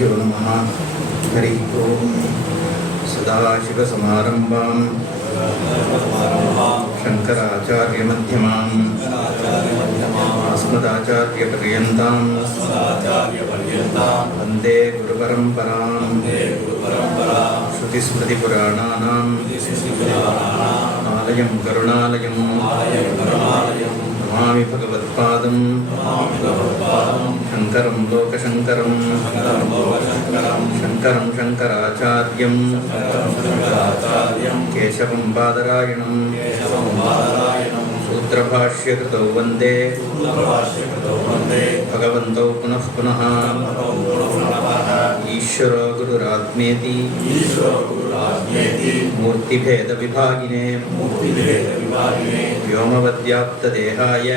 श्रीगुरुभ्यो नमः। हरि ओम। सदाशिवसमारम्भां शङ्कराचार्यमध्यमाम् अस्मदाचार्यपर्यन्तां वन्दे गुरुपरम्परां। श्रुतिस्मृतिपुराणानाम् आलयं करुणालयं नमामि भगवत्पादं शङ्करं लोकशङ्करं शङ्करं शङ्कराचार्यं केशवं बादरायणं सूत्रभाष्यकृतौ वन्दे भगवन्तौ पुनः पुनः। ईश्वरो गुरुरात्मेति मूर्तिभेदविभागिने व्योमवद्व्याप्तदेहाय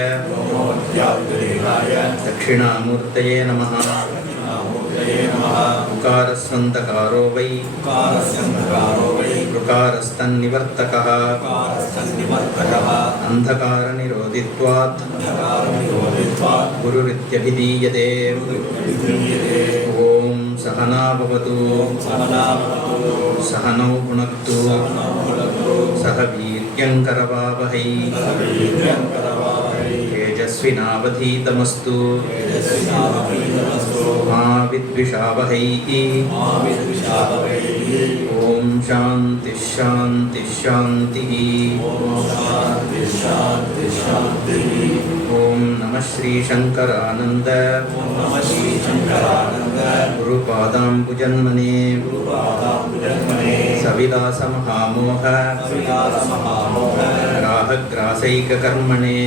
दक्षिणामूर्तये नमः। उकारस्सन्तकारो वै ऋकारस्तन्निवर्तकः अन्धकारनिरोधित्वात् गुरुरित्यभिधीयते। ॐ सहना भवतु सहनौ भुनक्तु सह वीर्यङ्करवावहै तेजस्विनावधीतमस्तु मा विद्विषावहै। ॐ शान्तिः शान्तिः शान्तिः। ॐ नमः श्रीशङ्करानन्द गुरुपादाम्बुजन्मने सविलासमहामोह राहग्रासैककर्मणे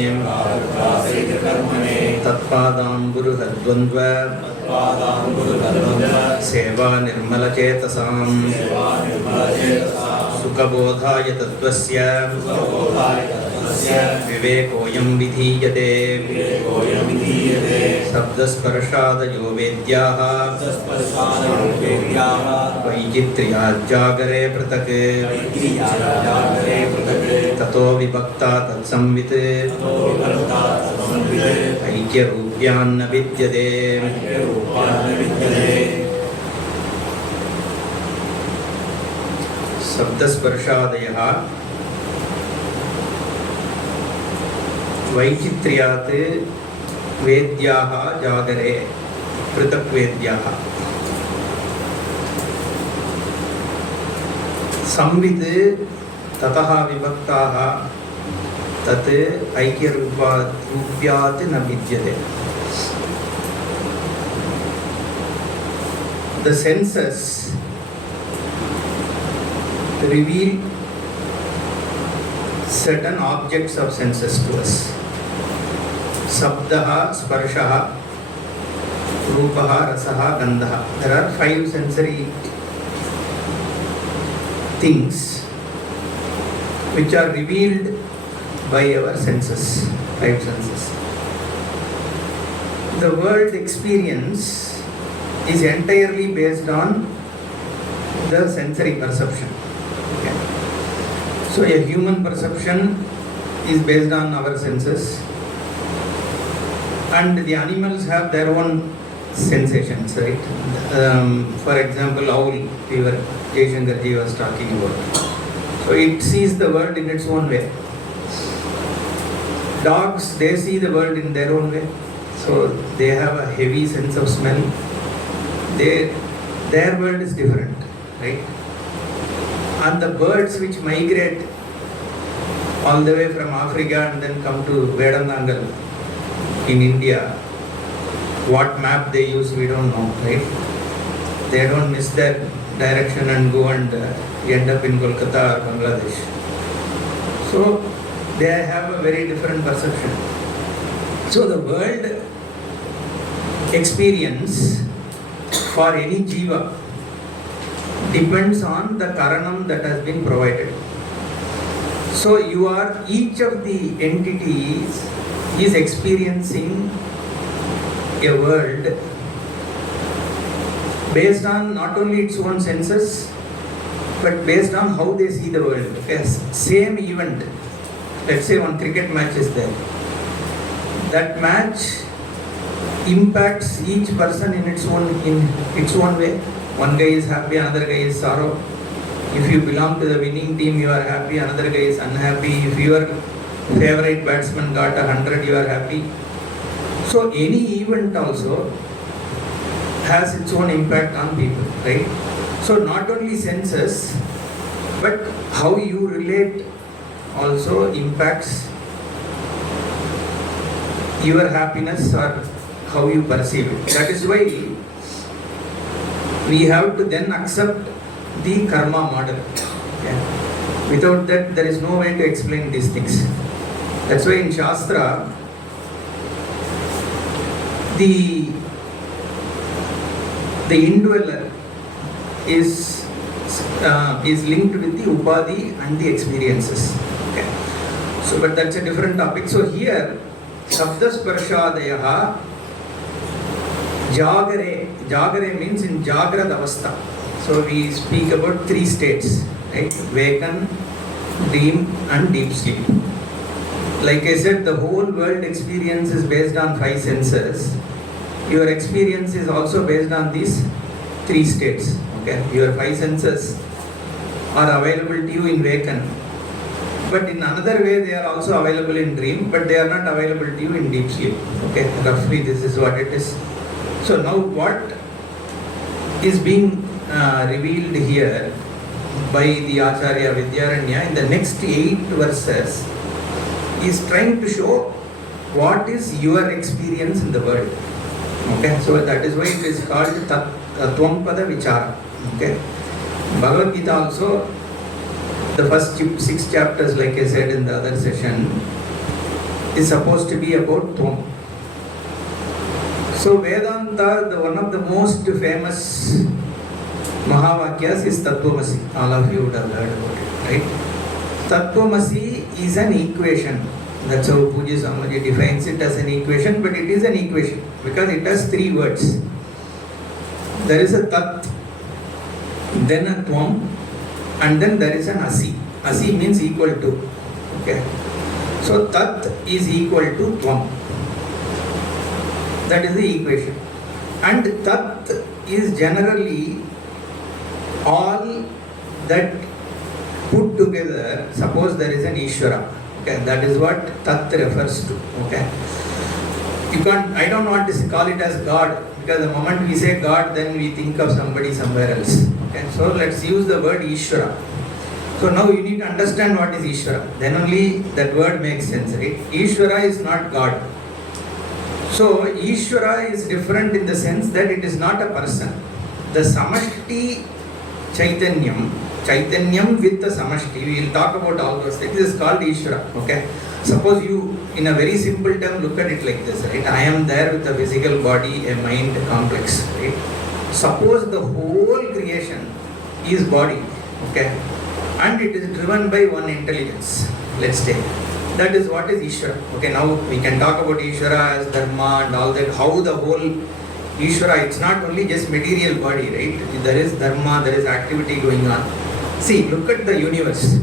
तत्पादाम्बुरुहद्वन्द्व सेवा निर्मलचेतसां सुखबोधाय तत्त्वस्य विवेकोऽयं विधीयते। शब्दस्पर्शादयो वेद्याः वैचित्र्याज्जागरे पृथक् ततो विभक्ता तत्संवित् ऐक्यरूप्यान्न विद्यते। शब्दस्पर्शादयः वैचित्र्यात् वेद्याः जागरे पृथक् वेद्याः। संवित् ततः विभक्ताः तत् ऐक्यरूप्यात् न विद्यते। The senses reveal certain objects of senses to us. Sabdah, Sparshah, Rupah, Rasah, Gandha. There are 5 sensory things which are revealed by our senses, 5 senses. The world experience is entirely based on the sensory perception. Okay. So a human perception is based on our senses, and the animals have their own sensations, right? For example, owl, Jaishankarji was talking about. So it sees the world in its own way. Dogs, they see the world in their own way. So they have a heavy sense of smell. Their world is different, right? And the birds which migrate all the way from Africa and then come to Vedanangal in India, what map they use we don't know, right? They don't miss their direction and go and end up in Kolkata or Bangladesh. So they have a very different perception. So the world experience for any jiva depends on the karanam that has been provided. So each of the entities is experiencing a world based on not only its own senses but based on how they see the world. Yes, same event, let's say one cricket match is there. That match impacts each person in its own way. One guy is happy, another guy is sorrow. If you belong to the winning team, you are happy, another guy is unhappy. If your favorite batsman got 100, you are happy. So any event also has its own impact on people, right? So not only senses, but how you relate also impacts your happiness or how you perceive it. That is why we have to then accept the karma model. Yeah. Without that, there is no way to explain these things. That's why in Shastra, the indweller is linked with the upadhi and the experiences. Okay. So, but that's a different topic. So here, Sabda Sparshadayaha Jagare means in Jagrad Avastha. So we speak about 3 states, right? Waken, dream and deep sleep. Like I said, the whole world experience is based on 5 senses. Your experience is also based on these 3 states. Okay? Your 5 senses are available to you in waken. But in another way, they are also available in dream, but they are not available to you in deep sleep. Okay? Roughly, this is what it is. So now what is being revealed here by the Acharya Vidyaranya in the next 8 verses is trying to show what is your experience in the world. Okay, so that is why it is called Tatvampada Vichara. Okay, Bhagavad Gita also, the first 6 chapters, like I said in the other session, is supposed to be about Tvam. So Vedanta, one of the most famous Mahavakyas is Tatvamasi. All of you would have heard about it, right? Tatvamasi is an equation. That's how Puja Swamiji defines it as an equation, but it is an equation because it has 3 words. There is a Tat, then a Tvam, and then there is an Asi. Asi means equal to. Okay. So Tat is equal to Tvam. That is the equation. And Tat is generally all that put together. Suppose there is an Ishvara. Okay, that is what Tat refers to. Okay, you can't. I don't want to call it as God because the moment we say God, then we think of somebody somewhere else. Okay, so let's use the word Ishvara. So now you need to understand what is Ishvara. Then only that word makes sense, right? Ishvara is not God. So Ishvara is different in the sense that it is not a person. The Samashti Chaitanyam with the Samashti, we will talk about all those things. This is called Ishvara. Okay. Suppose you, in a very simple term, look at it like this, right? I am there with a physical body, a mind complex, right? Suppose the whole creation is body, okay, and it is driven by one intelligence, let's say. That is what is Ishvara. Okay, now we can talk about Ishvara as Dharma and all that, how the whole Ishvara, it's not only just material body, right? There is Dharma, there is activity going on. See, look at the universe.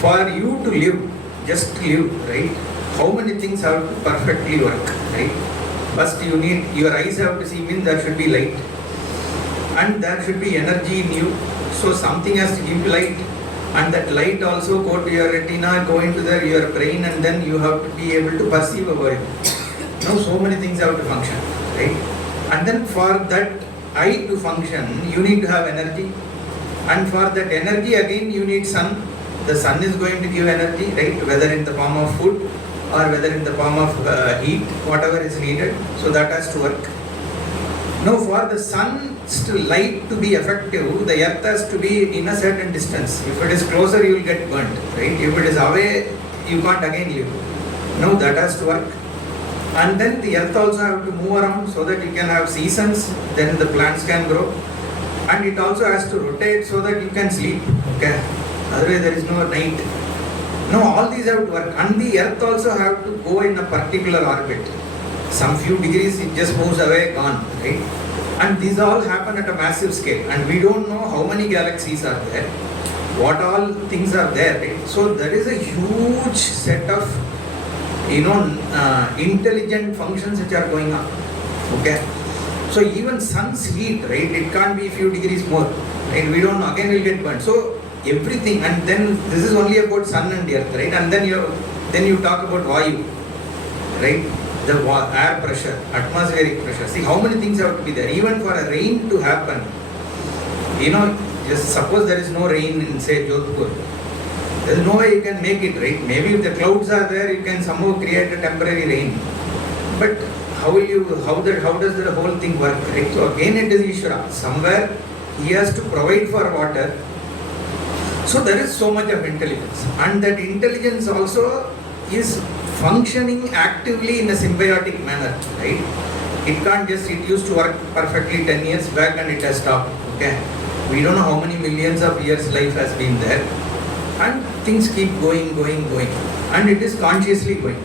For you to live, just live, right? How many things have to perfectly work, right? First you need, your eyes have to see, means there should be light. And there should be energy in you. So something has to give light. And that light also go to your retina, go into your brain, and then you have to be able to perceive a world. Now so many things have to function, right? And then for that eye to function, you need to have energy. And for that energy again you need sun. The sun is going to give energy, right? Whether in the form of food or whether in the form of heat, whatever is needed. So that has to work. Now for the sun's light to be effective, the earth has to be in a certain distance. If it is closer, you will get burnt, right? If it is away, you can't again live. Now that has to work. And then the earth also have to move around so that you can have seasons, then the plants can grow. And it also has to rotate so that you can sleep, okay? Otherwise there is no night. Now all these have to work. And the earth also have to go in a particular orbit. Some few degrees it just moves away, gone, right? And these all happen at a massive scale. And we don't know how many galaxies are there, what all things are there, right? So there is a huge set of intelligent functions which are going on. Okay. So even sun's heat, right? It can't be a few degrees more, right? We don't know. Again, we'll get burned. So everything, and then this is only about sun and earth, right? And then you talk about vayu, right? The air pressure, atmospheric pressure. See how many things have to be there. Even for a rain to happen, just suppose there is no rain in, say, Jodhpur. There is no way you can make it, right? Maybe if the clouds are there, you can somehow create a temporary rain. But how does the whole thing work, right? So again, it is Ishvara. Somewhere he has to provide for water. So there is so much of intelligence, and that intelligence also is functioning actively in a symbiotic manner, right? It used to work perfectly 10 years back and it has stopped, okay? We don't know how many millions of years life has been there, and things keep going, and it is consciously going.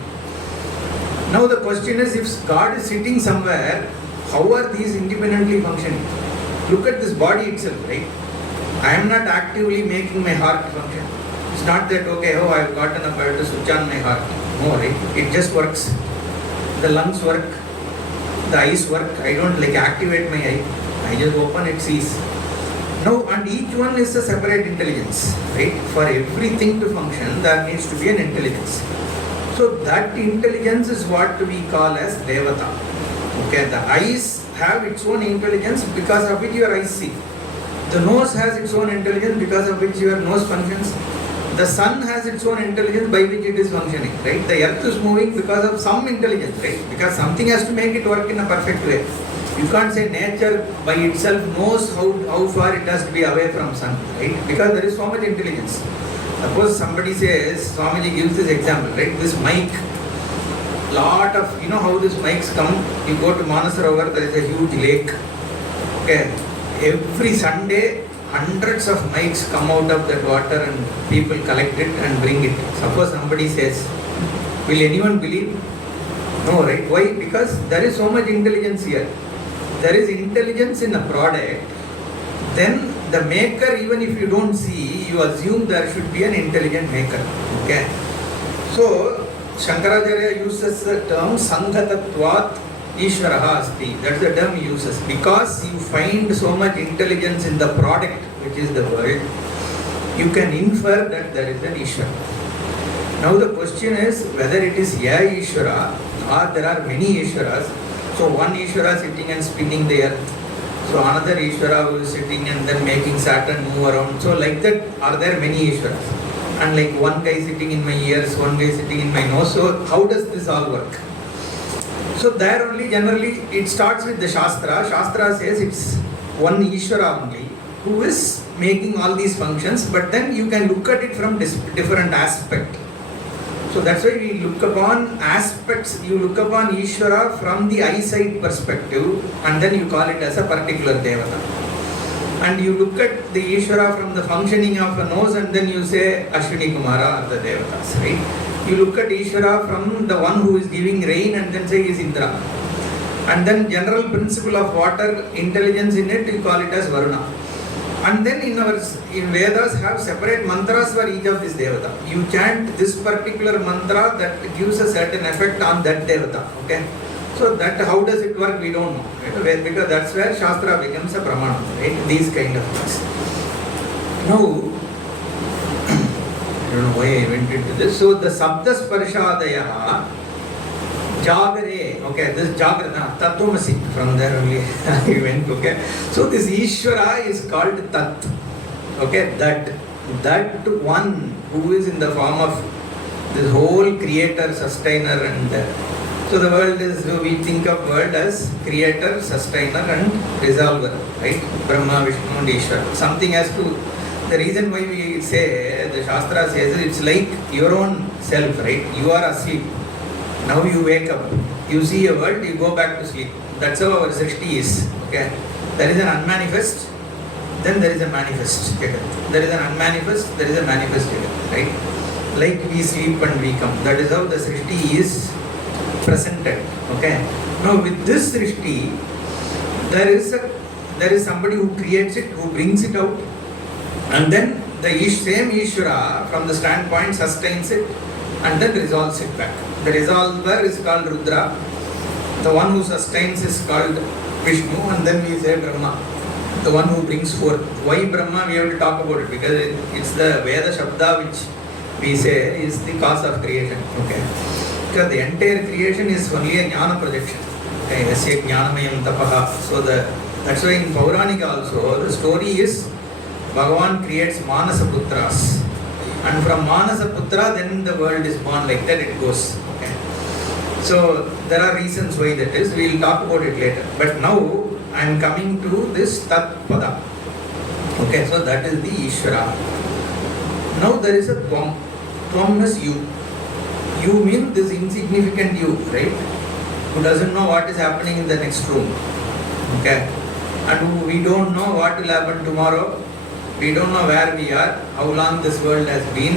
Now the question is, if God is sitting somewhere, how are these independently functioning? Look at this body itself, right? I am not actively making my heart function. It's not that, okay, I have gotten a power to switch on my heart. No, right? It just works. The lungs work, the eyes work. I don't activate my eye. I just open, it sees. Now, and each one is a separate intelligence, right? For everything to function, there needs to be an intelligence. So that intelligence is what we call as Devata. Okay, the eyes have its own intelligence because of which your eyes see. The nose has its own intelligence because of which your nose functions. The sun has its own intelligence by which it is functioning, right? The earth is moving because of some intelligence, right? Because something has to make it work in a perfect way. You can't say nature by itself knows how far it has to be away from sun, right? Because there is so much intelligence. Suppose somebody says, Swamiji gives this example, right? This mic, lot of, how these mics come, you go to Manasarovar, there is a huge lake. Okay, every Sunday, hundreds of mics come out of that water and people collect it and bring it. Suppose somebody says, will anyone believe? No, right? Why? Because there is so much intelligence here. There is intelligence in a product, then the maker, even if you don't see, you assume there should be an intelligent maker. Okay. So, Shankaracharya uses the term Sanghatatvat Ishvaraha Asti. That's the term he uses. Because you find so much intelligence in the product, which is the world, you can infer that there is an Ishvara. Now the question is whether it is Ya Ishvara or there are many Ishvaras. So one Ishvara sitting and spinning the earth. So another Ishvara who is sitting and then making Saturn move around. So like that, are there many Ishvaras? And like one guy sitting in my ears, one guy sitting in my nose. So how does this all work? So there only generally it starts with the Shastra. Shastra says it's one Ishvara only who is making all these functions, but then you can look at it from different aspect. So that's why we look upon aspects, you look upon Ishvara from the eyesight perspective and then you call it as a particular Devata. And you look at the Ishvara from the functioning of a nose and then you say Ashwini Kumara are the Devatas, right? You look at Ishvara from the one who is giving rain and then say is Indra. And then general principle of water, intelligence in it, you call it as Varuna. And then in Vedas have separate mantras for each of these Devata. You chant this particular mantra that gives a certain effect on that Devata. Okay? So that how does it work? We don't know. Right? Because that's where Shastra becomes a Pramana. Right? These kind of things. Now, I don't know why I went into this. So the Sabda Sparshadaya Jagare, okay, this Jagrana, Tatvaviveka, from there only I went, okay. So this Ishvara is called Tat, okay, that one who is in the form of this whole creator, sustainer and so the world is, we think of world as creator, sustainer and resolver, right, Brahma, Vishnu and Ishvara. Something has to, the reason why we say, the Shastra says it's like your own self, right, you are asleep. Now you wake up, you see a world, you go back to sleep. That's how our Srishti is. Okay? There is an unmanifest, then there is a manifest. There is an unmanifest, there is a manifest. Right? Like we sleep and we come. That is how the Srishti is presented. Okay? Now with this Srishti, there is somebody who creates it, who brings it out, and then the same Ishvara from the standpoint sustains it, and then resolves it back. The resolver is called Rudra, the one who sustains is called Vishnu, and then we say Brahma, the one who brings forth. Why Brahma? We have to talk about it because it's the Veda Shabda which we say is the cause of creation. Okay, because the entire creation is only a jnana projection. Okay, Yasya Jnanamayam Tapaha. So that's why in Pauranika also the story is Bhagavan creates Manasa Putras, and from Manasa Putra then the world is born, like that it goes. Okay, so there are reasons why that is. We will talk about it later. But now I am coming to this Tat Pada. Okay, so that is the Ishvara. Now there is a Tvam. Tvam is you. You mean this insignificant you, right? Who doesn't know what is happening in the next room. Okay, and we don't know what will happen tomorrow. We don't know where we are, how long this world has been,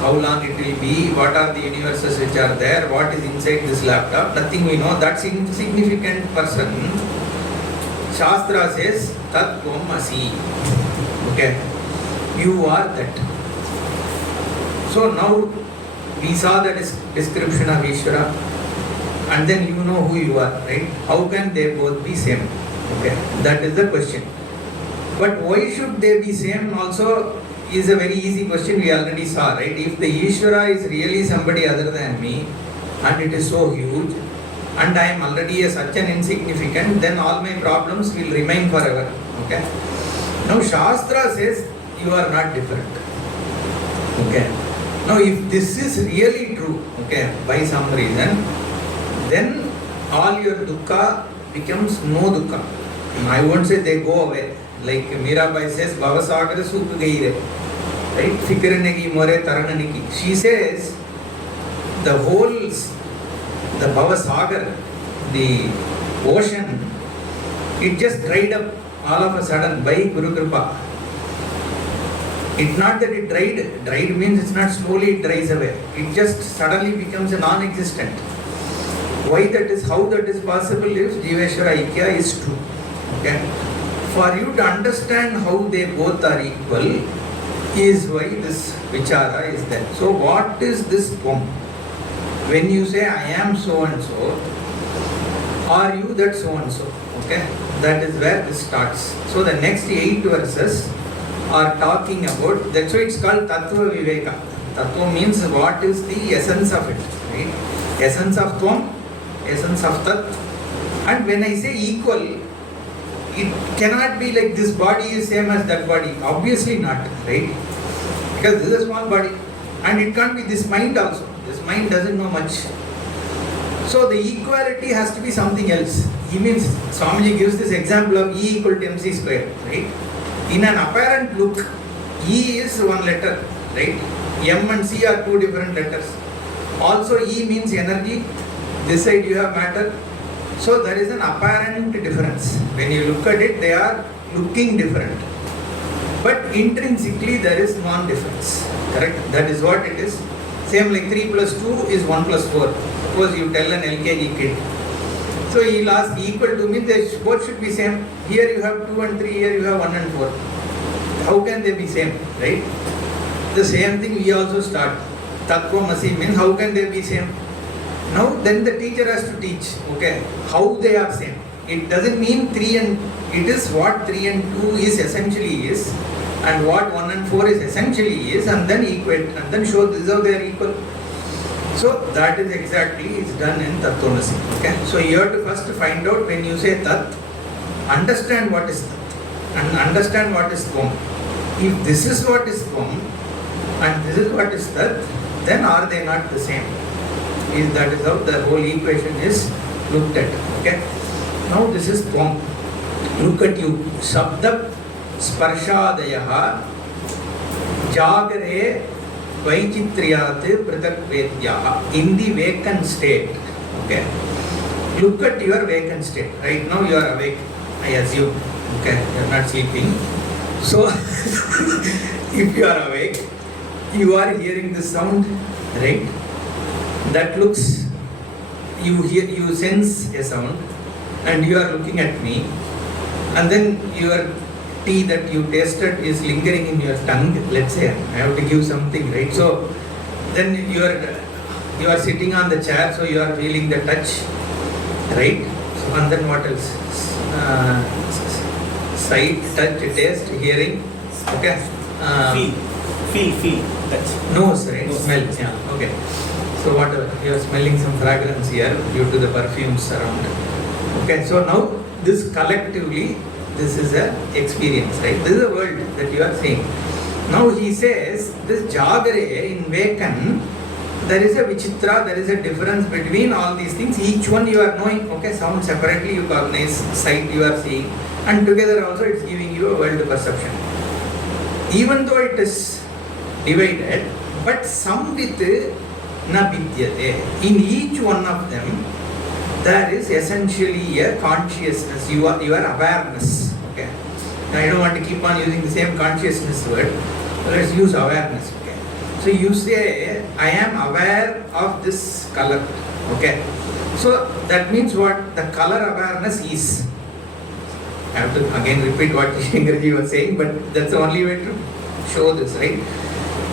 how long it will be, what are the universes which are there, what is inside this laptop. Nothing we know. That's insignificant person. Shastra says Tat Tvam Asi. Okay, you are that. So now we saw the description of Ishvara, and then you know who you are, right? How can they both be same? Okay, that is the question. But why should they be same also is a very easy question we already saw, right? If the Ishvara is really somebody other than me, and it is so huge, and I am already such an insignificant, then all my problems will remain forever. Okay. Now Shastra says you are not different. Okay. Now if this is really true, okay, by some reason, then all your dukkha becomes no dukkha. I won't say they go away. Like Mirabai says, Bhavasagara Suk Gaire. Right? Fikranegi More Tarananiki. She says the whole, the Bhavasagar, the ocean, it just dried up all of a sudden by Guru Kripa. It's not that it dried. Dried means it's not slowly it dries away. It just suddenly becomes a non-existent. Why that is, how that is possible if Jiveshwara Aikya is true. Okay. For you to understand how they both are equal is why this Vichara is there. So what is this Tvam? When you say I am so and so, are you that so and so? Okay, that is where this starts. So the next 8 verses are talking about, that's why it's called Tatvaviveka. Tattva means what is the essence of it, right? Essence of Tvam, essence of Tat. And when I say equal, it cannot be like this body is same as that body. Obviously not, right? Because this is a small body. And it can't be this mind also. This mind doesn't know much. So the equality has to be something else. He means, Swamiji gives this example of E equal to mc square, right? In an apparent look, E is one letter, right? M and C are two different letters. Also E means energy. This side you have matter. So there is an apparent difference. When you look at it, they are looking different. But intrinsically there is non-difference. Correct? That is what it is. Same like 3 plus 2 is 1 plus 4. Suppose you tell an LKG kid. So he'll ask equal to means they both should be same. Here you have 2 and 3, here you have 1 and 4. How can they be same? Right? The same thing we also start. Tattvamasi means how can they be same? Now then the teacher has to teach, okay, how they are same. It doesn't mean 3 and, it is what 3 and 2 is essentially is, and what 1 and 4 is essentially is, and then equate, and then show this is how they are equal. So that is exactly is done in Tattvamasi. Okay. So you have to first find out when you say Tat, understand what is Tat and understand what is Tvam. If this is what is Tvam and this is what is Tat, then are they not the same? That is how the whole equation is looked at. Okay. Now this is Tvam. Look at you. Shabda Sparshadayaha Jagare Vaichitriyat Pratak Vedyaha. In the vacant state. Okay. Look at your vacant state. Right now you are awake, I assume. Okay. You are not sleeping. So if you are awake, you are hearing the sound, right? That looks, you hear, you sense a sound, and you are looking at me, and then your tea that you tasted is lingering in your tongue. Let's say I have to give something, right? So then your you are sitting on the chair, so you are feeling the touch, right? So, and then what else? Sight, touch, taste, hearing, okay? Feel, touch. Nose, right? Nose. Smell, yeah, okay. So whatever, you are smelling some fragrance here due to the perfumes around. Okay, so now this collectively, this is a experience, right? This is a world that you are seeing. Now he says, this Jagare in Vekan, there is a Vichitra, there is a difference between all these things. Each one you are knowing, okay, sound separately you cognize, sight you are seeing, and together also it's giving you a world perception. Even though it is divided, but some with na vidyate. In each one of them, there is essentially a consciousness, your awareness. Okay. Now I don't want to keep on using the same consciousness word. Let's use awareness. Okay. So you say, I am aware of this color. Okay. So that means what? The color awareness is. I have to again repeat what Shingarji was saying, but that's the only way to show this, right?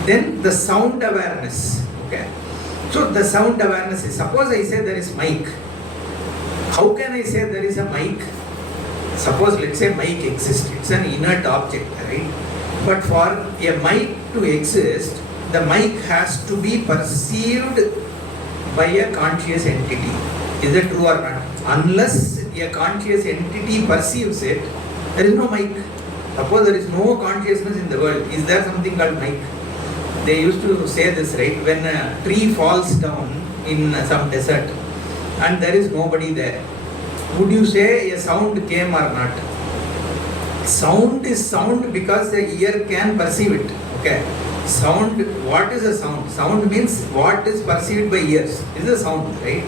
Then the sound awareness. Okay. So the sound awareness is, suppose I say there is mic. How can I say there is a mic? Suppose let's say mic exists. It's an inert object, right? But for a mic to exist, the mic has to be perceived by a conscious entity. Is it true or not? Unless a conscious entity perceives it, there is no mic. Suppose there is no consciousness in the world. Is there something called mic? They used to say this, right? When a tree falls down in some desert and there is nobody there, would you say a sound came or not? Sound is sound because the ear can perceive it. Okay. Sound, what is a sound? Sound means what is perceived by ears. Is a sound, right?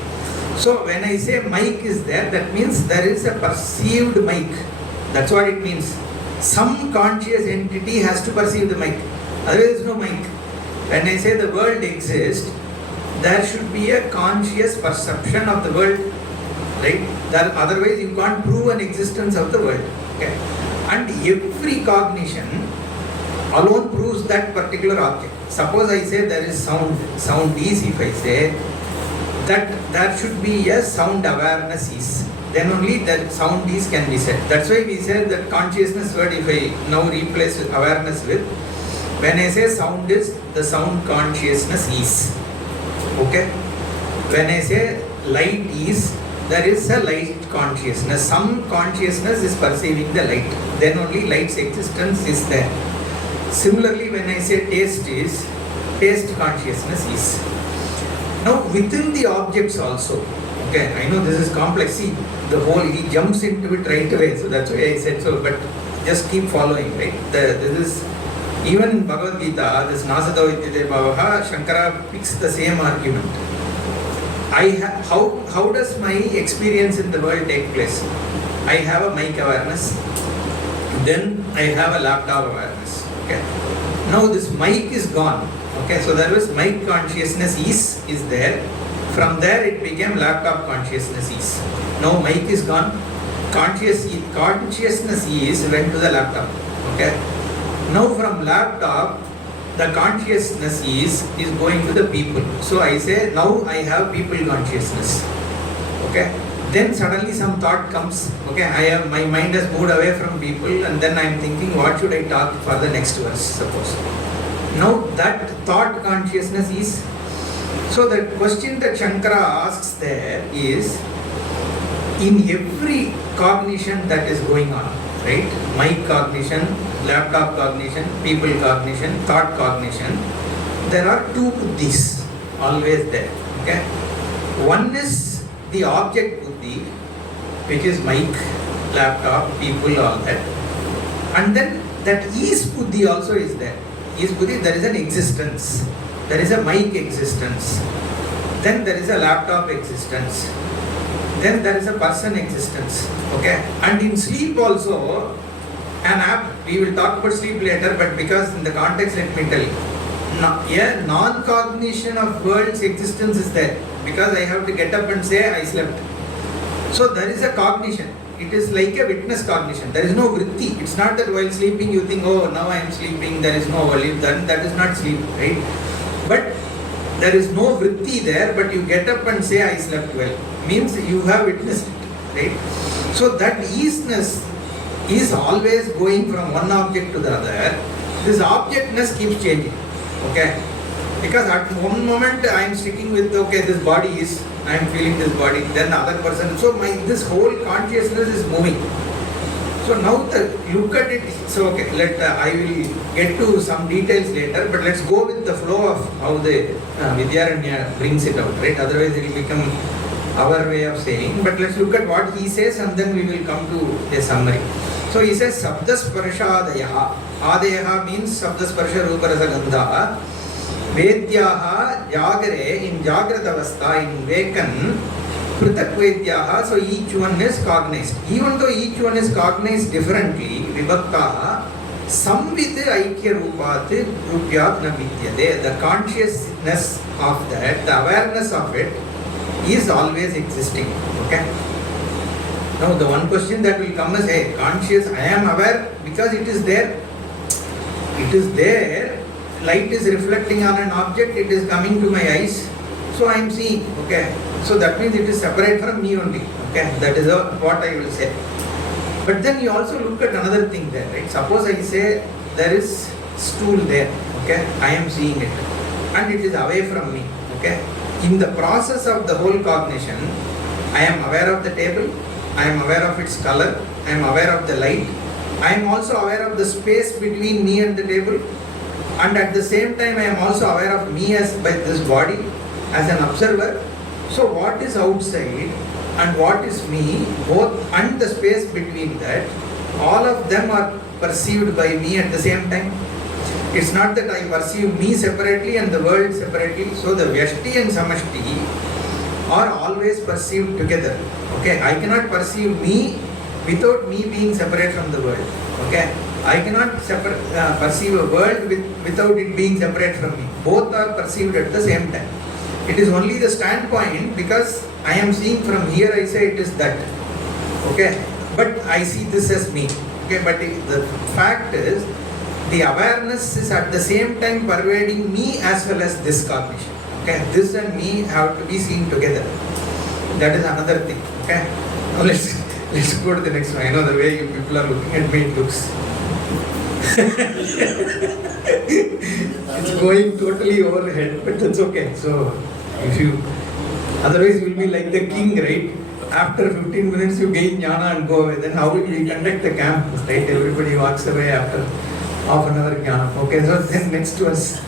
So when I say mic is there, that means there is a perceived mic. That's what it means. Some conscious entity has to perceive the mic. Otherwise there is no mic. When I say the world exists, there should be a conscious perception of the world, right? That otherwise you can't prove an existence of the world. Okay? And every cognition alone proves that particular object. Suppose I say there is sound. Sound is, if I say that there should be a sound awareness is, then only that sound is can be said. That's why we said that consciousness word, if I now replace awareness with, when I say sound is, the sound consciousness is. Okay? When I say light is, there is a light consciousness. Some consciousness is perceiving the light. Then only light's existence is there. Similarly, when I say taste is, taste consciousness is. Now within the objects also, okay, I know this is complex. See, the whole, he jumps into it right away. So that's why I said so, but just keep following, right? This is, even in Bhagavad Gita, this Nasada Vidyate Bhavaha, Shankara picks the same argument. How does my experience in the world take place? I have a mic awareness, then I have a laptop awareness. Okay. Now this mic is gone. Okay, so there was mic consciousness is there. From there it became laptop consciousness is. Now mic is gone. Consciousness is went to the laptop. Okay. Now from laptop, the consciousness is going to the people. So I say now I have people consciousness. Okay. Then suddenly some thought comes. Okay, my mind has moved away from people, and then I am thinking, what should I talk for the next verse? Suppose. Now that thought consciousness is. So the question that Shankara asks there is, in every cognition that is going on, right? Mic cognition, laptop cognition, people cognition, thought cognition, there are two buddhis always there. Okay? One is the object buddhi, which is mic, laptop, people, all that. And then that is buddhi also is there. Is buddhi, there is an existence. There is a mic existence. Then there is a laptop existence. Then there is a person existence. Okay? And in sleep also, an app, we will talk about sleep later, but because in the context, let me tell you. A non-cognition of world's existence is there. Because I have to get up and say, I slept. So there is a cognition. It is like a witness cognition. There is no vritti. It's not that while sleeping you think, oh, now I am sleeping, there is no world. Then that is not sleep, right? But there is no vritti there, but you get up and say I slept well, means you have witnessed it, right? So that easiness is always going from one object to the other. This objectness keeps changing, okay? Because at one moment I am sticking with, okay, this body is, I am feeling this body, then the other person, so this whole consciousness is moving. So now look at it, so okay, I will get to some details later, but let's go with the flow of how the Vidyaranya brings it out, right? Otherwise it will become our way of saying, but let's look at what he says and then we will come to a summary. So he says, Sabdasparshadayaha. Adayaha means Sabdasparsha Ruparasa Gandha. Vedyaha Jagare, in Jagratavastha, in Vekan, Pritak Vedyaha, so each one is cognized. Even though each one is cognized differently, Vibhaktaha, Samvid Aikya Rupat Rupyat Na Vidyate. The consciousness of that, the awareness of it is always existing. Okay? Now the one question that will come is, hey, conscious, I am aware because it is there. It is there. Light is reflecting on an object, it is coming to my eyes, so I am seeing, okay. So that means it is separate from me only, okay. That is what I will say. But then you also look at another thing there, right? Suppose I say there is stool there, okay. I am seeing it and it is away from me, okay. In the process of the whole cognition, I am aware of the table, I am aware of its color, I am aware of the light, I am also aware of the space between me and the table. And at the same time, I am also aware of me as by this body, as an observer. So what is outside and what is me, both and the space between that, all of them are perceived by me at the same time. It's not that I perceive me separately and the world separately. So the Vyashti and Samashti are always perceived together. Okay, I cannot perceive me without me being separate from the world. Okay. I cannot perceive a world without it being separate from me. Both are perceived at the same time. It is only the standpoint, because I am seeing from here, I say it is that. Okay, but I see this as me. Okay, but the fact is, the awareness is at the same time pervading me as well as this cognition. Okay, this and me have to be seen together. That is another thing. Okay, now let's go to the next one. I know the way you people are looking at me, it looks. It's going totally overhead, but that's okay. So, if you, otherwise you will be like the king, right? After 15 minutes you gain jnana and go away. Then how will we conduct the camp, right? Everybody walks away after half an hour jnana. Okay, so then next was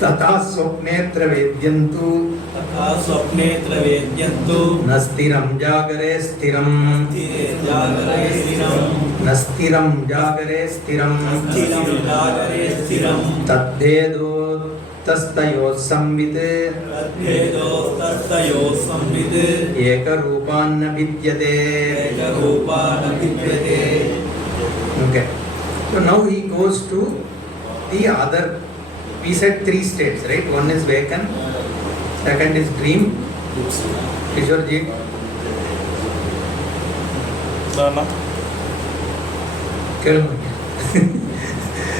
Tata Swapnetra Vedyantu. Tata Swapnetra Vedyantu. Nastiram Jagare Stiram. Nastiram Jagare Stiram. Tadvedo Tastayo Samvite. Eka Rupanna Vidyate. Okay. So now he goes to the other. We said 3 states, right? One is Vekan, second is dream. Kishorji.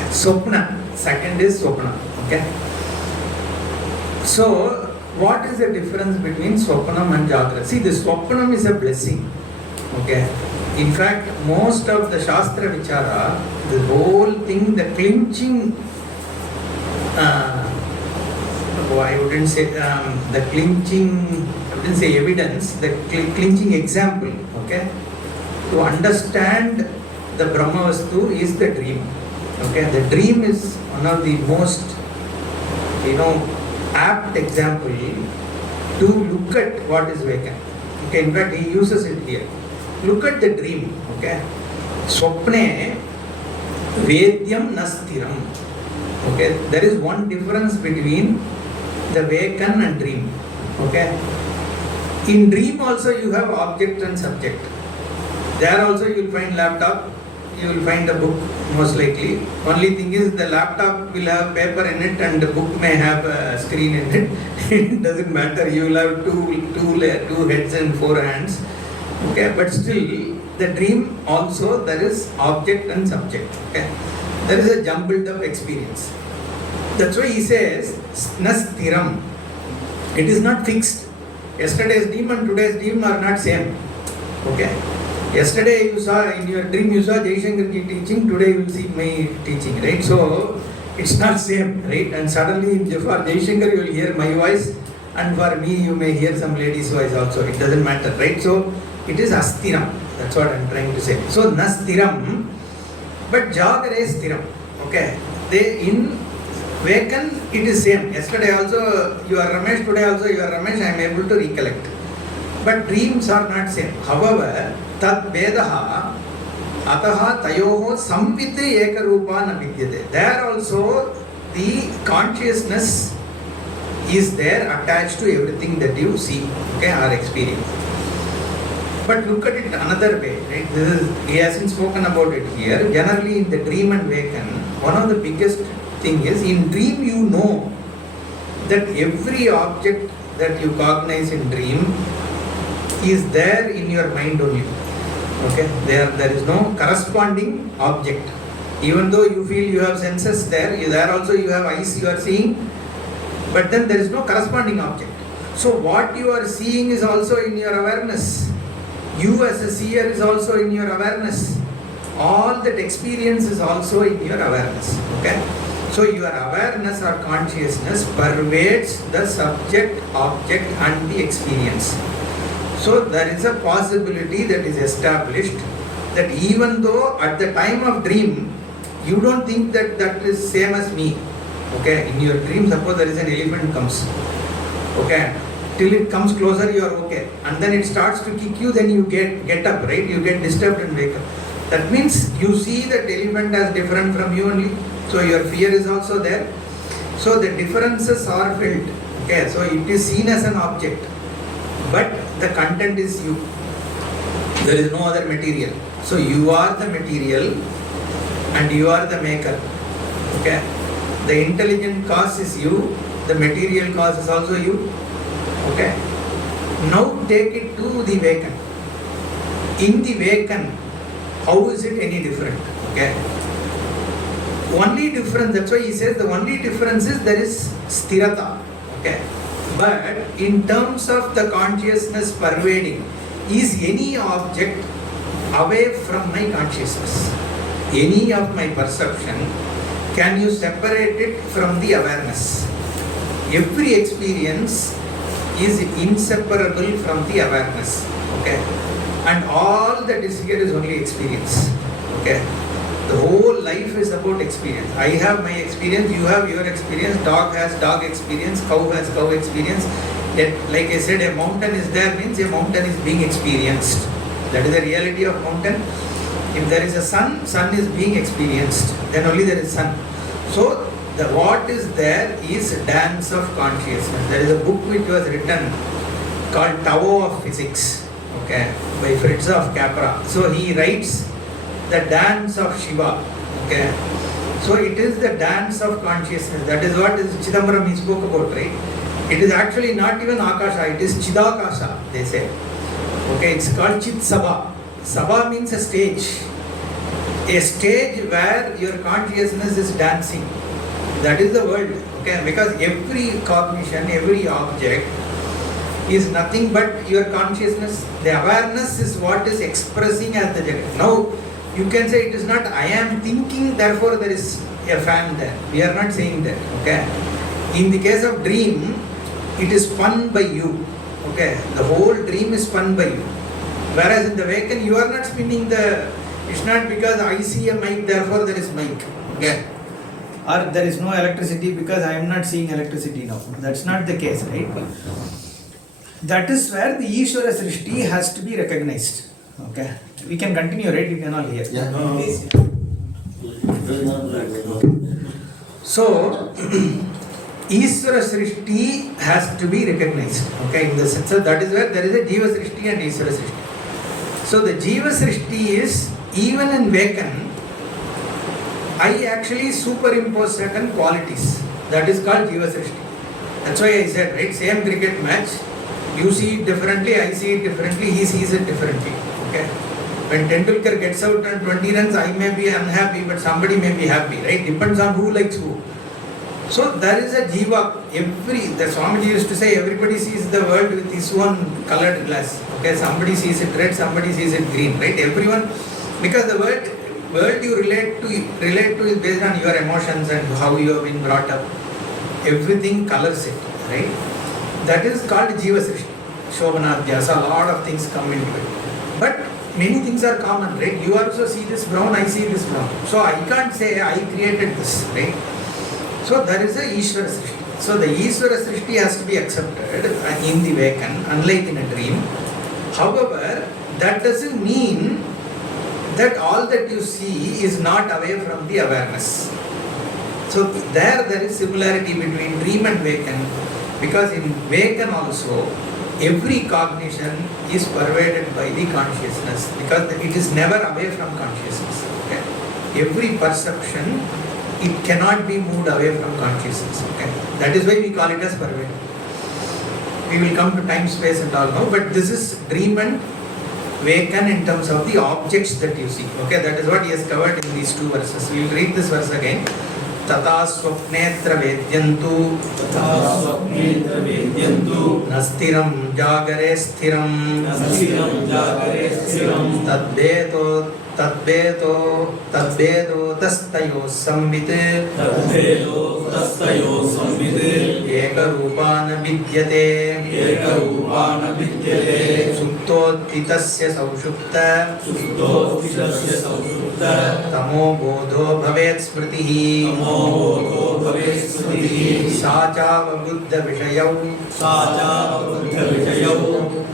Swapna, second is Swapna. Okay. So, what is the difference between Swapnam and Jagra? See, the Swapnam is a blessing. Okay. In fact, most of the Shastra Vichara, the whole thing, the clinching, I wouldn't say the clinching, I wouldn't say evidence, the clinching example, okay, to understand the Brahmavastu is the dream. Okay, the dream is one of the most, apt example to look at what is Vekan. Okay, in fact, he uses it here. Look at the dream. Okay, Swapne Vedyam Nastiram. Okay, there is one difference between the Vekan and dream. Okay, in dream also you have object and subject. There also you will find laptop, you will find a book most likely. Only thing is the laptop will have paper in it and the book may have a screen in it. It doesn't matter, you will have two heads and 4 hands. Okay, but still the dream also there is object and subject. Okay, there is a jumbled up experience. That's why he says Nastiram. It is not fixed. Yesterday's dream and today's dream are not same. Okay. Yesterday you saw, in your dream you saw Jaishankar ji teaching, today you will see my teaching, right? So it's not same, right? And suddenly for Jaishankar you will hear my voice, and for me you may hear some lady's voice also. It doesn't matter, right? So it is astiram. That's what I'm trying to say. So nastiram, but jagare stiram. Okay. They in waken it is same. Yesterday also you are Ramesh, today also you are Ramesh. I am able to recollect. But dreams are not same. However, tad vedaha ataha tayoho samvitri ekarupa na vidyate. There also the consciousness is there attached to everything that you see, okay, or experience. But look at it another way, right? This is, he hasn't spoken about it here. Generally in the dream and waken, one of the biggest thing is, in dream you know that every object that you cognize in dream is there in your mind only. Okay, there is no corresponding object. Even though you feel you have senses there also you have eyes you are seeing, but then there is no corresponding object. So what you are seeing is also in your awareness. You as a seer is also in your awareness. All that experience is also in your awareness. Okay, so your awareness or consciousness pervades the subject, object and the experience. So there is a possibility that is established that even though at the time of dream you don't think that that is same as me. Okay, in your dream suppose there is an elephant comes. Okay, till it comes closer you are okay, and then it starts to kick you, then you get up, right? You get disturbed and wake up. That means you see that elephant as different from you only. So your fear is also there. So the differences are felt. Okay, so it is seen as an object, but the content is you. There is no other material. So you are the material and you are the maker. Okay, the intelligent cause is you, the material cause is also you. Okay, now take it to the waken. In the waken, how is it any different? Okay, only difference, that's why he says the only difference is there is sthirata. Okay, but in terms of the consciousness pervading, is any object away from my consciousness? Any of my perception, can you separate it from the awareness? Every experience is inseparable from the awareness. Okay, and all that is here is only experience. Okay, the whole life is about experience. I have my experience, you have your experience, dog has dog experience, cow has cow experience. Yet, like I said, a mountain is there means a mountain is being experienced. That is the reality of mountain. If there is a sun, sun is being experienced. Then only there is sun. So what is there is dance of consciousness. There is a book which was written called Tao of Physics, okay, by Fritz of Capra. So he writes the dance of Shiva. Okay, so it is the dance of consciousness. That is what is Chidambaram he spoke about, right? It is actually not even Akasha, it is Chidakasha, they say. Okay, it's called Chit Sabha. Sabha means a stage where your consciousness is dancing. That is the world. Okay, because every cognition, every object is nothing but your consciousness. The awareness is what is expressing as the Jagat. Now, you can say it is not I am thinking, therefore there is a fan there. We are not saying that. Okay. In the case of dream, it is spun by you. Okay. The whole dream is spun by you. Whereas in the waken, you are not spinning the. It's not because I see a mic, therefore there is mic. Okay. Or there is no electricity because I am not seeing electricity now. That's not the case, right? That is where the Ishvara Srishti has to be recognized. Okay. We can continue, right? You can all hear. Yeah. So, Ishvara Srishti has to be recognized. Okay, in the sense, so that is where there is a Jiva Srishti and Ishvara Srishti. So the Jiva Srishti is, even in Waken, I actually superimpose certain qualities. That is called Jiva Srishti. That's why I said, right, same cricket match, you see it differently, I see it differently, he sees it differently. Okay. When Tendulkar gets out on 20 runs, I may be unhappy, but somebody may be happy, right? Depends on who likes who. So there is a jiva. The Swamiji used to say everybody sees the world with his own colored glass. Okay, somebody sees it red, somebody sees it green, right? Everyone, because the world you relate to is based on your emotions and how you have been brought up. Everything colors it, right? That is called jiva srishti. Shobhanadhyasa, a lot of things come into it. But many things are common, right? You also see this brown, I see this brown. So I can't say I created this, right? So there is a Ishvara Srishti. So the Ishvara Srishti has to be accepted in the waken, unlike in a dream. However, that doesn't mean that all that you see is not away from the awareness. So there is similarity between dream and waken, because in waken also, every cognition is pervaded by the consciousness, because it is never away from consciousness. Okay? Every perception, it cannot be moved away from consciousness. Okay? That is why we call it as pervaded. We will come to time, space and all now, but this is dream and waken in terms of the objects that you see. Okay, that is what he has covered in these two verses. We will read this verse again. Tata swapnetra vedyantu nastiram jagare sthiram tadvedo tastayo samvit ekarupana vidyate suktodhitasya saushupta tamo bodho bhavet smritihi sacha buddha vishayau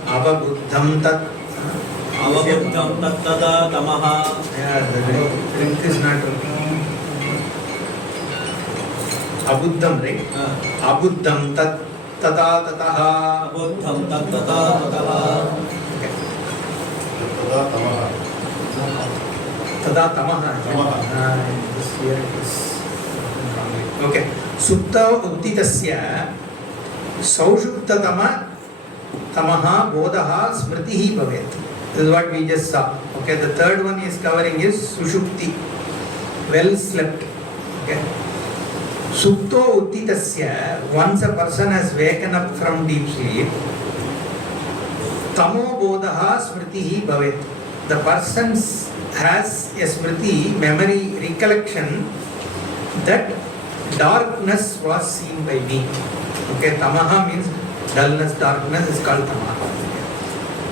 avabuddham tat tattada tamaha. Yeah, the drink is not working. Abuddham, right? Abuddham tat tada tataha. Abuddham tat tada tataha. Okay. Tada tamaha. Tada tamaha. This here it is. Okay. Sutta uttitasya saushuptatama tamaha bodaha smritihi bhavet. This is what we just saw. Okay, the third one is covering is sushupti, well slept. Okay. Supto uttitasya, once a person has waken up from deep sleep, tamo bodaha smritihi bhavet. The person has a smriti, memory, recollection that darkness was seen by me. Okay, tamaha means dullness, darkness is called tamaha.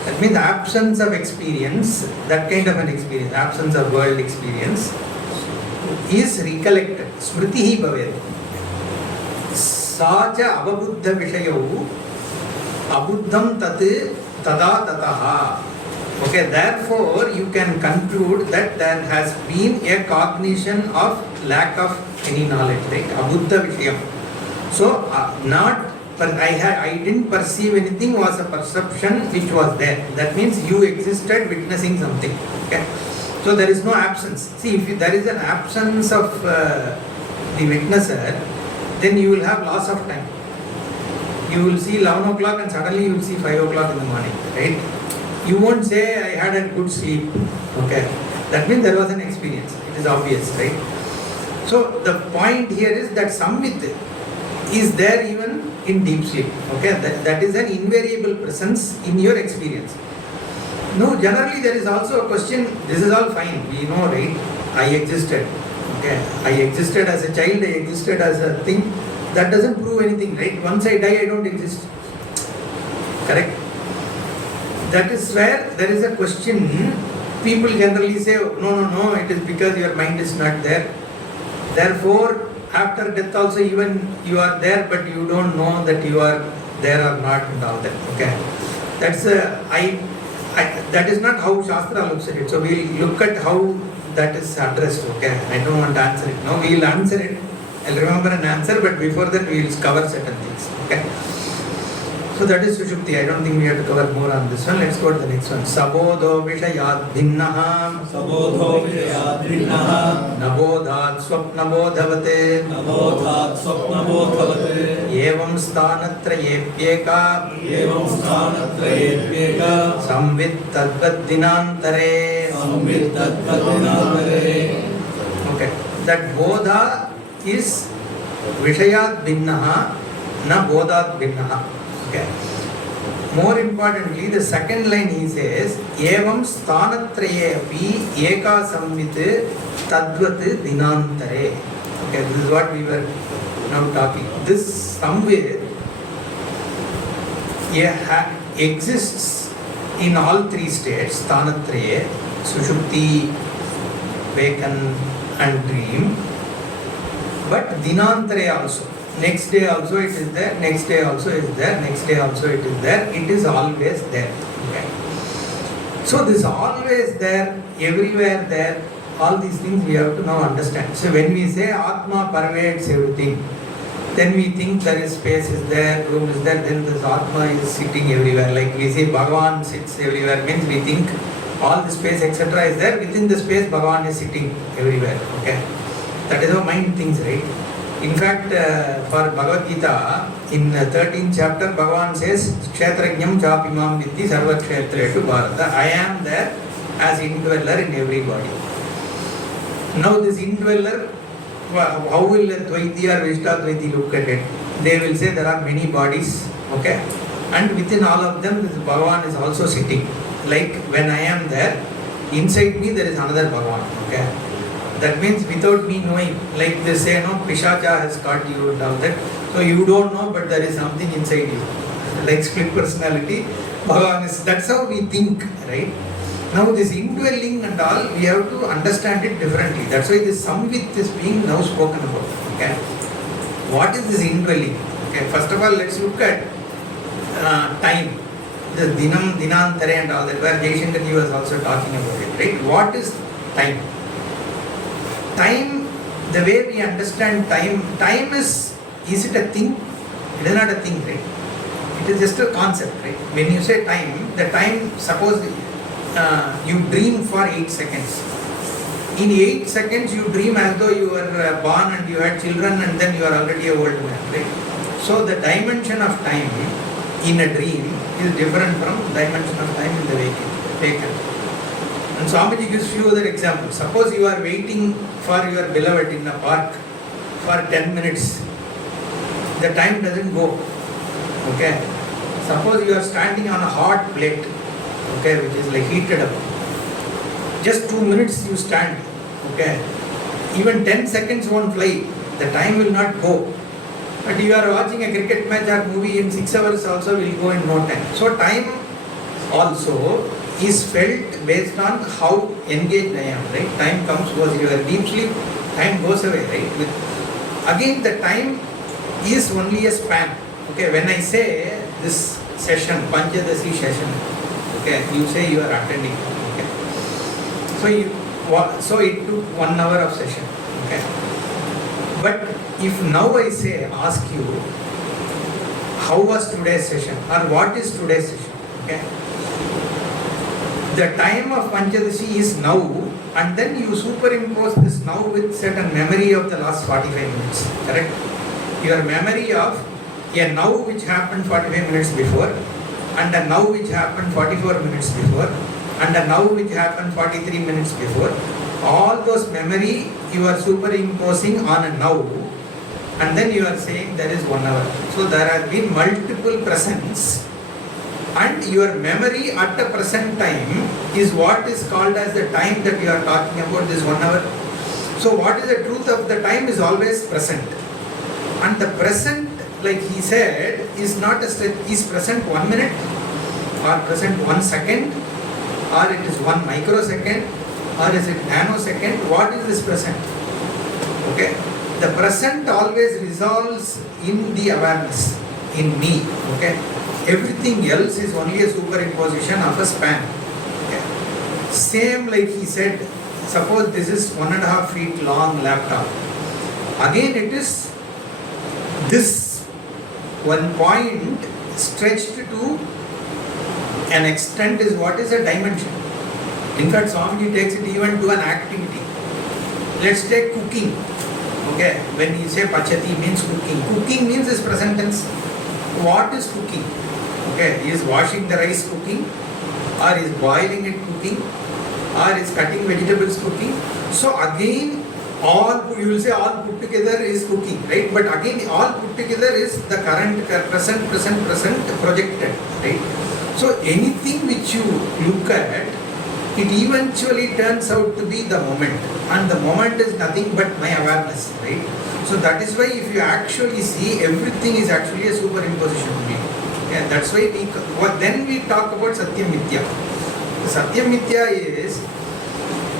That means the absence of experience, that kind of an experience, absence of world experience is recollected. Smritihi bhavet. Sacha avabuddha vishayau abuddham tat tada tataha. Okay, therefore you can conclude that there has been a cognition of lack of any knowledge, right? Abuddha vishayam. So, I didn't perceive anything was a perception which was there. That means you existed witnessing something. Okay? So there is no absence. See, if there is an absence of the witnesser, then you will have loss of time. You will see 11 o'clock and suddenly you will see 5 o'clock in the morning, right? You won't say, I had a good sleep. Okay? That means there was an experience. It is obvious, right? So the point here is that samvit is there even in deep sleep. Okay, that is an invariable presence in your experience. No, generally there is also a question. This is all fine. We know, right? I existed. Okay, I existed as a child. I existed as a thing. That doesn't prove anything, right? Once I die, I don't exist. Correct? That is where there is a question. People generally say, no, it is because your mind is not there. Therefore, after death also even you are there, but you don't know that you are there or not and all that. Okay, that's that is not how Shastra looks at it. So we'll look at how that is addressed. Okay, I don't want to answer it. No, we'll answer it. I'll remember an answer, but before that we'll cover certain things. Okay. So that is Sushupti. I don't think we have to cover more on this one. Let's go to the next one. Sabodho vishayat bhinnaha. Sabodho vishayat bhinnaha. Nabodhat swapnabodhavate. Nabodhat swapnabodhavate. Evam stanatrayepyeka. Evam stanatrayepyeka. Samvit tadvad dinantare. Samvit tadvad dinantare. Okay. That bodha is Vishayat Bhinnaha na Bodhat Bhinnaha. Okay. More importantly, the second line he says, Evam Sthanatraye api Eka Samvit Tadvat Dinantare. Okay, this is what we were now talking. This Samvit exists in all three states, Sthanatraye, Sushupti, Waken and Dream, but Dinantare also. Next day also it is there, next day also is there, next day also it is there, it is always there. Okay. So this always there, everywhere there, all these things we have to now understand. So when we say Atma pervades everything, then we think there is space is there, room is there, then this Atma is sitting everywhere. Like we say Bhagavan sits everywhere, means we think all the space etc. is there, within the space Bhagavan is sitting everywhere. Okay. That is how mind thinks, right? In fact, for Bhagavad Gita, in 13th chapter, Bhagavan says, Kshetrajnam chapimam vidhi sarva kshetreshu bharata. I am there as indweller in everybody. Now this indweller, how will Dvaiti or Vishtadvaiti look at it? They will say there are many bodies, okay? And within all of them, this Bhagavan is also sitting. Like when I am there, inside me there is another Bhagavan, okay? That means without me knowing, like they say, no, Pishacha has caught you and all that. So you don't know, but there is something inside you. Like split personality, Bhagavan is, that's how we think, right? Now this indwelling and all, we have to understand it differently. That's why this Samvit is being now spoken about. Okay. What is this indwelling? Okay. First of all, let's look at time. The Dinam, Dinantare and all that, where Jaishankarji was also talking about it, right? What is time? Time, the way we understand time, time is it a thing? It is not a thing, right? It is just a concept, right? When you say time, the time, suppose you dream for 8 seconds. In 8 seconds, you dream as though you were born and you had children and then you are already a old man, right? So the dimension of time in a dream is different from dimension of time in the waking. And Swamiji gives few other examples. Suppose you are waiting for your beloved in a park for 10 minutes. The time doesn't go. Okay. Suppose you are standing on a hot plate, okay, which is like heated up. Just 2 minutes you stand. Okay. Even 10 seconds won't fly. The time will not go. But you are watching a cricket match or movie in 6 hours also will go in no time. So time also is felt based on how engaged I am, right? Time comes, goes, you are deep sleep, time goes away, right? Again, the time is only a span. Okay, when I say this session, Panchadashi session, okay, you say you are attending, okay? So it took 1 hour of session, okay? But if now I say, ask you, how was today's session or what is today's session, okay? The time of Panchadashi is now, and then you superimpose this now with certain memory of the last 45 minutes, correct? Your memory of a now which happened 45 minutes before, and a now which happened 44 minutes before, and a now which happened 43 minutes before, all those memory you are superimposing on a now, and then you are saying there is 1 hour. So there has been multiple presents. And your memory at the present time is what is called as the time that you are talking about, this 1 hour. So what is the truth of the time is always present. And the present, like he said, is not a stretch, is present 1 minute, or present 1 second, or it is 1 microsecond, or is it nanosecond. What is this present? Okay. The present always resolves in the awareness, in me. Okay. Everything else is only a superimposition of a span. Okay. Same like he said, suppose this is 1.5 feet long laptop. Again it is this one point stretched to an extent is what is a dimension. In fact, Swamiji takes it even to an activity. Let's take cooking. Okay, when you say pachati means cooking. Cooking means is present tense. What is cooking? Okay, is washing the rice cooking, or is boiling it cooking, or is cutting vegetables cooking. So again, all, you will say all put together is cooking, right? But again, all put together is the current, present projected, right? So anything which you look at, it eventually turns out to be the moment, and the moment is nothing but my awareness, right? So that is why if you actually see, everything is actually a superimposition only. Yeah, that's why then we talk about Satyam Mithya. The Satyam Mithya is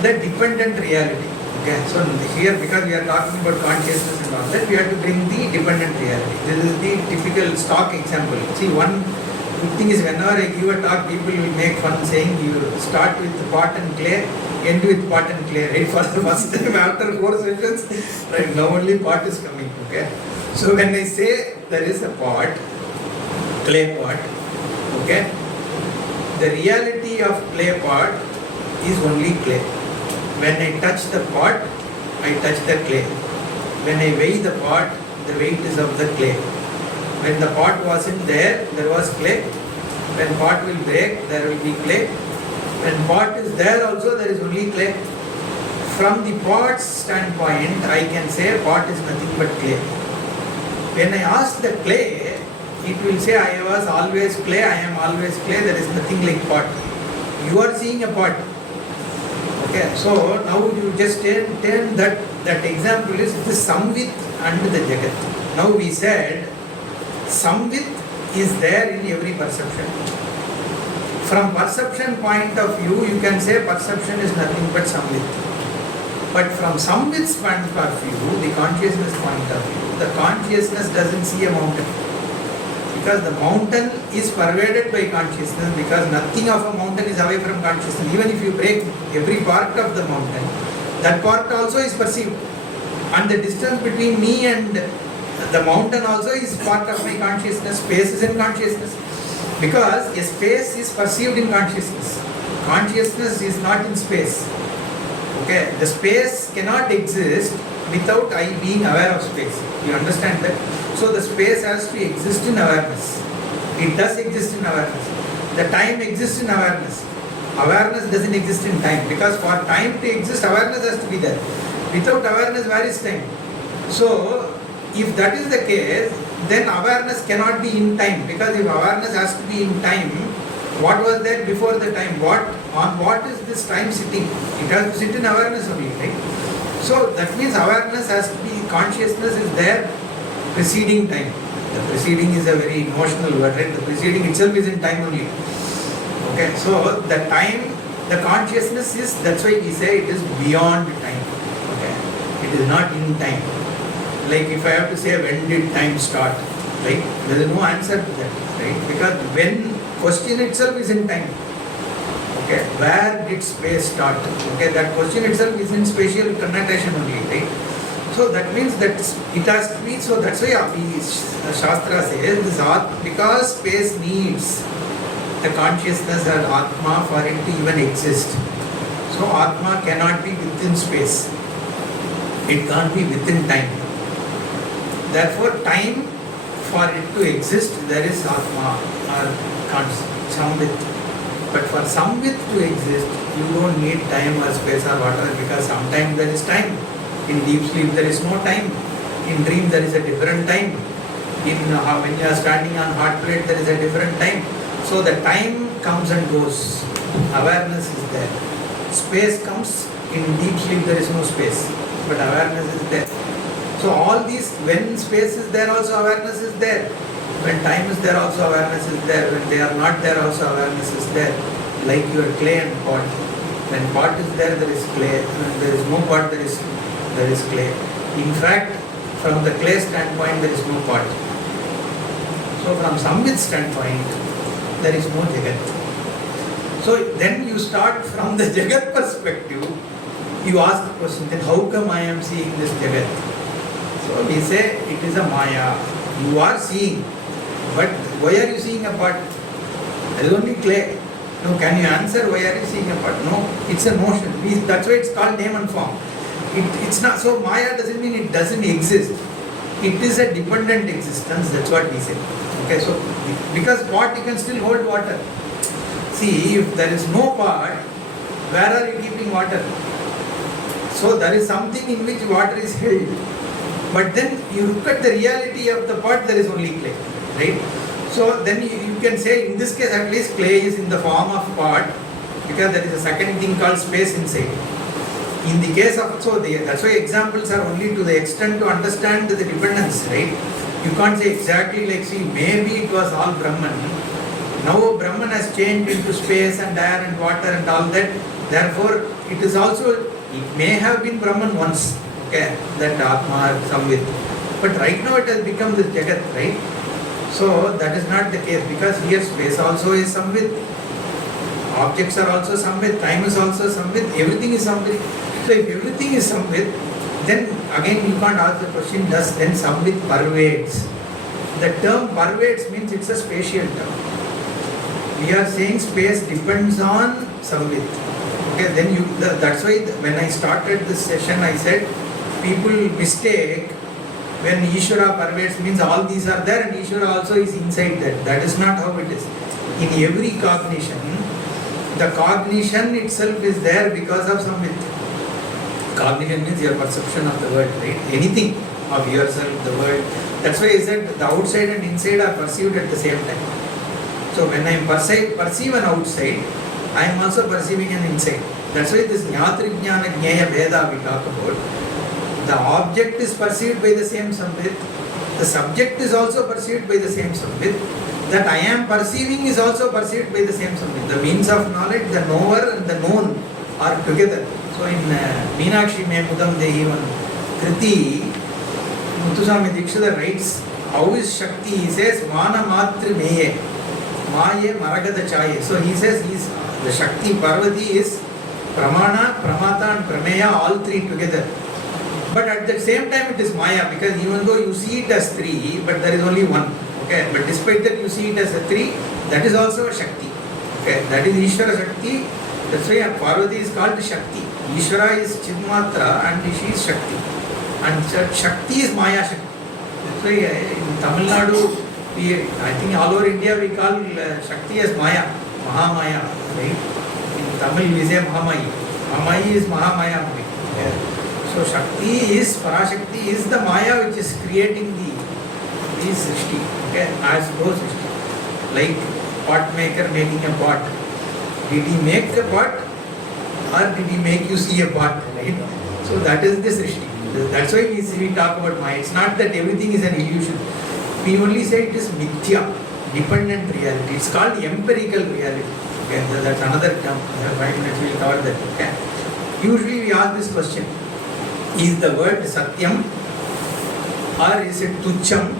the dependent reality. Okay, so here, because we are talking about consciousness and all that, we have to bring the dependent reality. This is the typical stock example. See, one good thing is, whenever I give a talk, people will make fun saying you start with pot and clay, end with pot and clay, right? For the first time after 4 sessions, right? Now only pot is coming, okay? So when I say there is a pot, clay pot, okay? The reality of clay pot is only clay. When I touch the pot, I touch the clay. When I weigh the pot, the weight is of the clay. When the pot wasn't there, there was clay. When pot will break, there will be clay. When pot is there also, there is only clay. From the pot's standpoint, I can say pot is nothing but clay. When I ask the clay, it will say, I was always clay, I am always clay, there is nothing like pot. You are seeing a pot. Okay, so now you just turn that example is the Samvit and the Jagat. Now we said, Samvit is there in every perception. From perception point of view, you can say perception is nothing but Samvit. But from Samvit's point of view, the consciousness point of view, the consciousness doesn't see a mountain. Because the mountain is pervaded by consciousness, because nothing of a mountain is away from consciousness. Even if you break every part of the mountain, that part also is perceived. And the distance between me and the mountain also is part of my consciousness. Space is in consciousness. Because a space is perceived in consciousness. Consciousness is not in space. Okay, the space cannot exist without I being aware of space. You understand that? So the space has to exist in awareness. It does exist in awareness. The time exists in awareness. Awareness doesn't exist in time, because for time to exist, awareness has to be there. Without awareness, where is time? So if that is the case, then awareness cannot be in time, because if awareness has to be in time, what was there before the time? On what is this time sitting? It has to sit in awareness only, right? So that means awareness has to be, consciousness is there preceding time. The preceding is a very emotional word, right? The preceding itself is in time only. Okay, so the time, the consciousness is, that's why we say it is beyond time. Okay, it is not in time. Like if I have to say when did time start, right? There is no answer to that, right? Because when question itself is in time. Okay, where did space start? Okay, that question itself is in spatial connotation only, right? So that means that it has to be, so that's why Shastra says this because space needs the consciousness and Atma for it to even exist. So Atma cannot be within space. It can't be within time. Therefore, time for it to exist, there is Atma or Samvit. But for Samvit to exist, you don't need time or space or whatever, because sometimes there is time. In deep sleep there is no time. In dream there is a different time. When you are standing on hot plate there is a different time. So the time comes and goes. Awareness is there. Space comes. In deep sleep there is no space, but awareness is there. So all these, when space is there also awareness is there. When time is there also awareness is there. When they are not there also awareness is there. Like your clay and pot. When pot is there, there is clay. When there is no pot, there is clay. In fact, from the clay standpoint, there is no pot. So from Samvit standpoint, there is no Jagat. So then you start from the Jagat perspective, you ask the question, then how come I am seeing this Jagat? So we say it is a Maya. You are seeing, but why are you seeing a pot? There is only clay. No, can you answer why are you seeing a pot? No, it's a notion. That's why it's called name and form. It's not, so Maya doesn't mean it doesn't exist. It is a dependent existence, that's what we say. Okay, so because pot you can still hold water. See, if there is no pot, where are you keeping water? So there is something in which water is held. But then you look at the reality of the pot, there is only clay, right? So then you can say, in this case at least, clay is in the form of pot, because there is a second thing called space inside. In the case of, that's why examples are only to the extent to understand the dependence, right? You can't say exactly like, see, maybe it was all Brahman. Now Brahman has changed into space and air and water and all that. Therefore, it is also, it may have been Brahman once, okay, that Atma or Samvit. But right now it has become this Jagat, right? So that is not the case, because here space also is Samvit. Objects are also Samvit, time is also Samvit, everything is Samvit. So if everything is Samvit, then again you can't ask the question, does then Samvit pervades? The term pervades means it's a spatial term. We are saying space depends on Samvit. Okay, then that's why when I started this session I said people mistake when Ishvara pervades means all these are there and Ishvara also is inside that. That is not how it is. In every cognition, the cognition itself is there because of Samvit. Cognition means your perception of the world, right? Anything of yourself, the world. That's why I said the outside and inside are perceived at the same time. So when I perceive an outside, I am also perceiving an inside. That's why this Jnatri-Jnana Jnaya Veda we talk about. The object is perceived by the same Samvit. The subject is also perceived by the same Samvit. That I am perceiving is also perceived by the same Samvit. The means of knowledge, the knower and the known are together. So in Meenakshi Me Mudam Dehi one Kriti, Muthuswami Dikshita writes, how is Shakti? He says, Mana Matri Meye, Maye Maragada Chaye. So he says, the Shakti Parvati is Pramana, Pramata and Prameya, all three together. But at the same time it is Maya, because even though you see it as three, but there is only one. Okay, but despite that you see it as a three, that is also a Shakti. Okay, that is Ishvara Shakti. That's why Parvati is called Shakti. Ishvara is Chidmatra and she is Shakti. And Shakti is Maya Shakti. That's why in Tamil Nadu, I think all over India we call Shakti as Maya, Mahamaya. Right? In Tamil we say Mahamayi. Mahamayi is Mahamaya. So Shakti is, Parashakti is the Maya which is creating these Srishti. Okay? As those Srishti. Like pot maker making a pot. Did he make the pot or did he make you see a pot? Right? So that is the Srishti. That's why we talk about Maya. It's not that everything is an illusion. We only say it is Mithya, dependent reality. It's called empirical reality. Okay? That's another term. 5 minutes we will cover that. Okay? Usually we ask this question. Is the word Satyam or is it Tucham?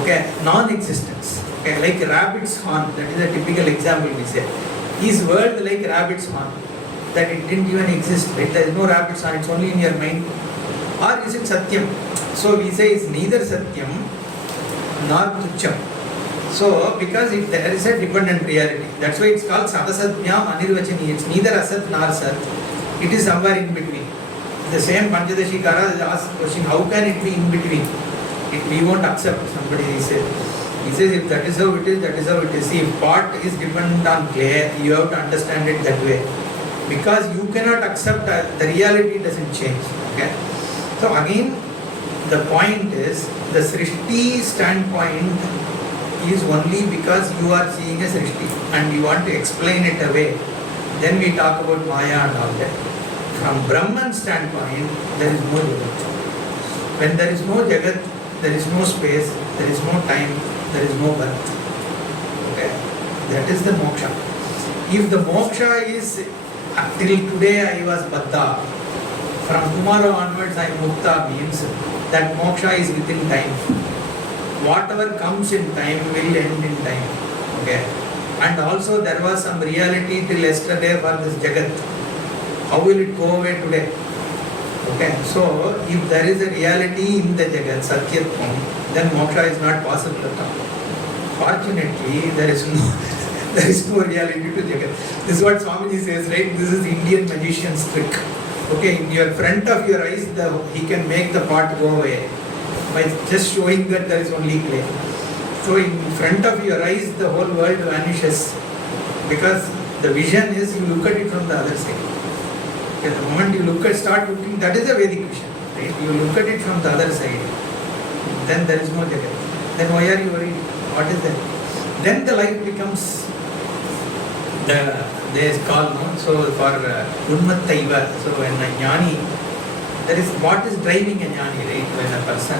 Okay, non-existence. Okay, like rabbit's horn, that is a typical example we say. Is word like rabbit's horn? That it didn't even exist, right? There is no rabbit's horn, it's only in your mind. Or is it Satyam? So we say it's neither Satyam nor Tucham. So because there is a dependent reality. That's why it's called Sadasatmyam Anirvachani. It's neither Asat nor Sat. It is somewhere in between. The same Panchadashi Chapter asks the question, how can it be in between? We won't accept, somebody said. He says, if that is how it is, that is how it is. See, if pot is dependent on clay, you have to understand it that way. Because you cannot accept the reality doesn't change. Okay? So again, the point is, the Srishti standpoint is only because you are seeing a Srishti and you want to explain it away. Then we talk about Maya and all that. From Brahman standpoint, there is no Jagat. When there is no Jagat, there is no space, there is no time, there is no birth. Okay? That is the moksha. If the moksha is, till today I was Baddha, from tomorrow onwards I am Mukta, means that moksha is within time. Whatever comes in time will end in time. Okay? And also there was some reality till yesterday for this Jagat. How will it go away today? Okay, so if there is a reality in the Jagat, Satyatvam, then moksha is not possible at all. Fortunately, there is no reality to Jagat. This is what Swamiji says, right? This is the Indian magician's trick. Okay, in your front of your eyes, he can make the pot go away by just showing that there is only clay. So in front of your eyes, the whole world vanishes because the vision is you look at it from the other side. Okay, the moment you start looking, that is a Vedic vision. Right? You look at it from the other side, then there is no Jagat. Then why are you worried? What is that? Then the life becomes they call, no? So for Unmattaiva, so when a jnani, there is what is driving a jnani, right? When a person,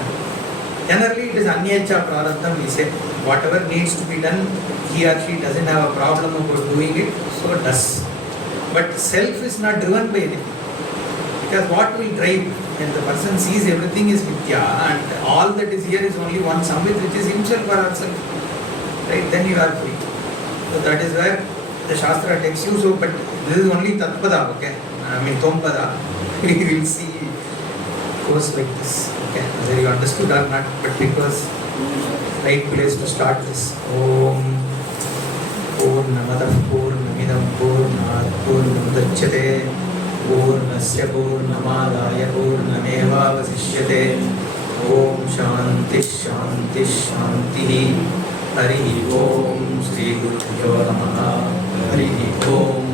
generally it is Anyacha Prarabdham, we say, whatever needs to be done, he or she doesn't have a problem about doing it, so does. But self is not driven by anything. Because what will drive when the person sees everything is Vidya and all that is here is only one Samvit, which is himself or herself, right? Then you are free. So that is where the Shastra takes you. So, but this is only Tatpada, okay? I mean Tompada. We will see goes like this. Okay, whether you understood or not, but it was right place to start this. Om Purnamadah Purnamidam Purnat Purnamudachyate Purnasya Purnamadaya Purnamevavasishyate. Om Shanti Shanti Shanti. Hari Om Shri Gurubhyo Namaha. Hari Om.